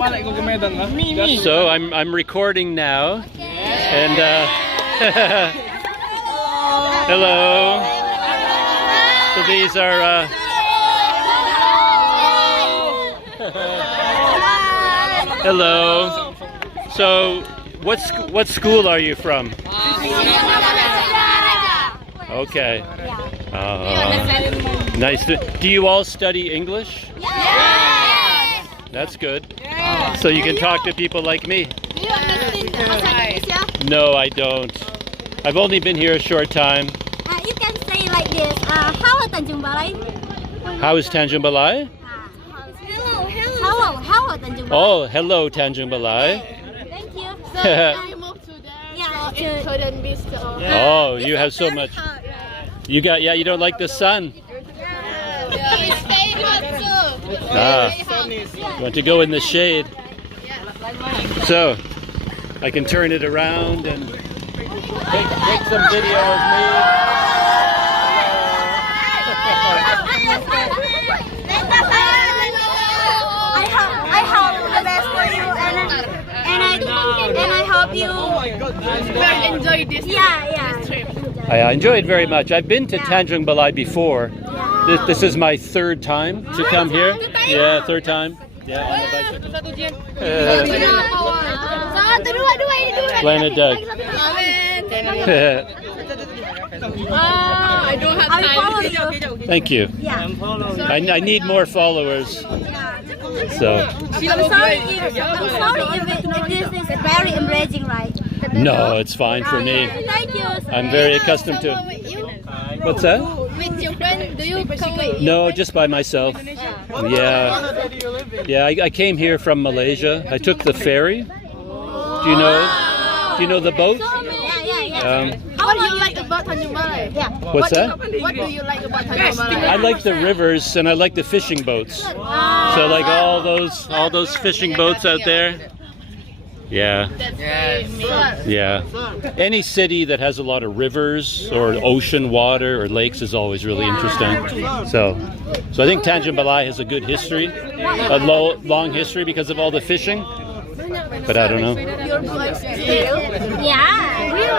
So I'm recording now, and hello. So these are hello. So what school are you from? Okay. Nice. Do you all study English? Yes. That's good. So you can talk to people like me. Do you understand bahasa Indonesia? No, I don't. I've only been here a short time. You can say like this. Hello, Tanjung Balai. How is Tanjung Balai? Hello, Tanjung Balai. Oh, hello, Tanjung Balai. Thank you. We moved to there. Yeah, It couldn't be so. Oh, you have so much. You don't like the sun. It's very hot too. Ah, you want to go in the shade. So, I can turn it around and take some video of me. I hope the best for you, and I hope you Very enjoy this. yeah. Trip. I enjoy it very much. I've been to Tanjung Balai before. This is my third time to come here. Yeah, third time. Yeah, on the bicycle. Planet Doug. I don't have I follow time. you. Thank you. Yeah. I need more followers. So, I'm sorry if this is very embarrassing, right? no, it's fine for me. Thank you. I'm very accustomed to. What's that? With your friend, do you come with? No, just by myself. Yeah. Yeah, I came here from Malaysia. I took the ferry. Do you know the boat? Yeah. What do you like about Tanjung Balai? Yeah. What's that? What do you like about Tanjung Balai? I like the rivers and I like the fishing boats. So like all those fishing boats out there. Yeah. Yeah. Any city that has a lot of rivers or ocean water or lakes is always really interesting. So I think Tanjung Balai has a good history, a long history because of all the fishing. But I don't know. Your voice is real. Yeah. Real.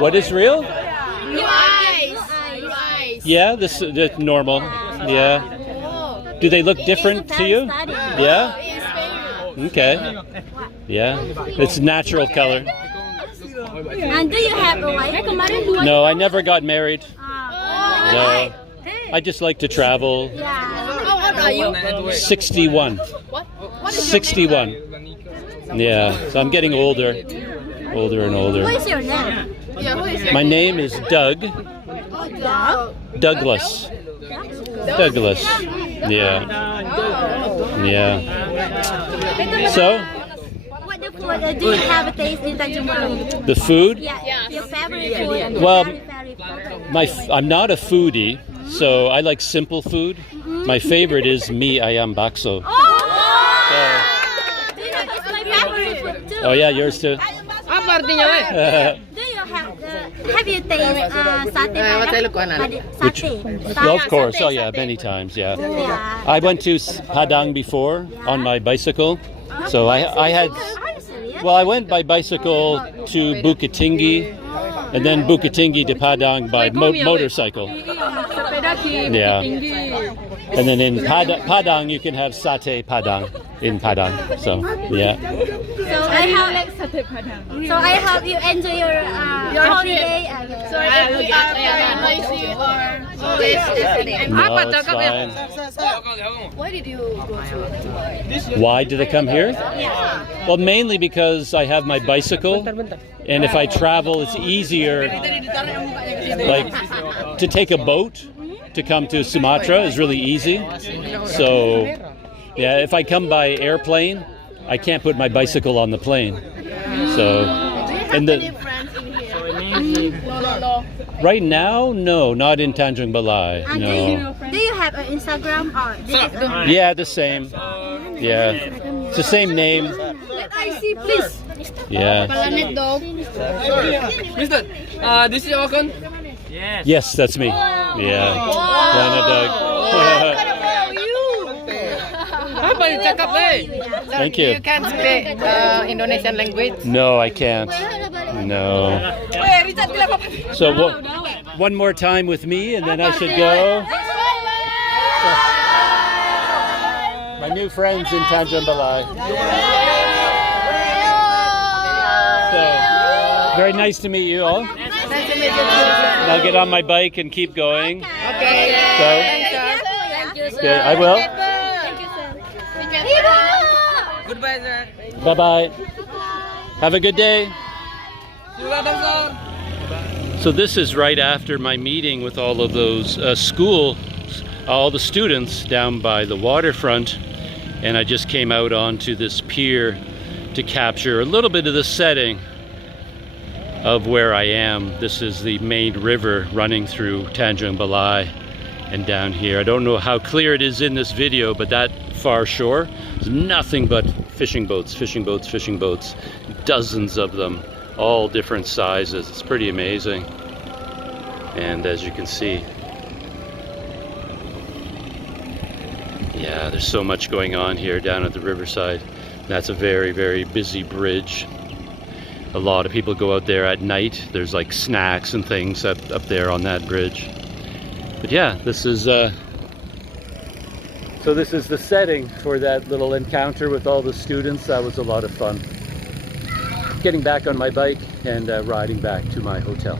What is real? Your eyes. Your eyes. Yeah, this normal. Yeah. Do they look different to you? Yeah. Okay. Yeah. It's natural color. And do you have a wife? No, I never got married. Oh. No. I just like to travel. Yeah. How old are you? 61. What? What is 61. Yeah. So I'm getting older. Older and older. What is your name? Yeah, who is My name is Doug. Dog? Douglas. Douglas. Yeah. Yeah. So, What the food do you have a taste in Tanjung Balai? the food? Yeah. Your favorite food? Well, very I'm not a foodie, so I like simple food. My favorite is mi ayam bakso. Oh! Do you know that's my favorite food too? Oh yeah, yours too. Do you have you tasted satay? Satay. Of course. Oh yeah, many times. Yeah. I went to Padang before on my bicycle, so I had. Well, I went by bicycle to Bukit Tinggi, and then Bukit Tinggi to Padang by motorcycle. Yeah. And then in Padang you can have satay Padang in Padang. So yeah. So I hope you enjoy your holiday. So if we are very noisy or always No, it's fine. why did you go to? Why did I come here? Well, mainly because I have my bicycle, and if I travel, it's easier. Like to take a boat to come to Sumatra is really easy. So, yeah, if I come by airplane, I can't put my bicycle on the plane. So, and the Friends in here? No. right now, no, not in Tanjung Balai. And No. do you have an Instagram or? Yeah, the same. Yeah, it's the same name. Let I see, please. Yeah. Planet Dog. Mister, this is your account? Yes, that's me. Yeah. Planet Doug. Apa Oi, cakap deh. Thank you. You can speak Indonesian language. No, I can't. No. So one more time with me, and then I should go. My new friends in Tanjung Balai. So, very nice to meet you all. Nice to meet you. I'll get on my bike and keep going. Okay. So, Thank you, sir. okay, I will. Thank you, sir. Goodbye, sir. Bye-bye. Have a good day. You're welcome, sir. So this is right after my meeting with all of those all the students down by the waterfront, and I just came out onto this pier to capture a little bit of the setting of where I am. This is the main river running through Tanjung Balai and down here. I don't know how clear it is in this video, but that far shore is nothing but fishing boats, fishing boats, fishing boats. Dozens of them, all different sizes. It's pretty amazing. And as you can see, yeah, there's so much going on here down at the riverside. That's a very, very busy bridge. A lot of people go out there at night. There's like snacks and things up there on that bridge. But yeah, this is so this is the setting for that little encounter with all the students. That was a lot of fun. Getting back on my bike and riding back to my hotel.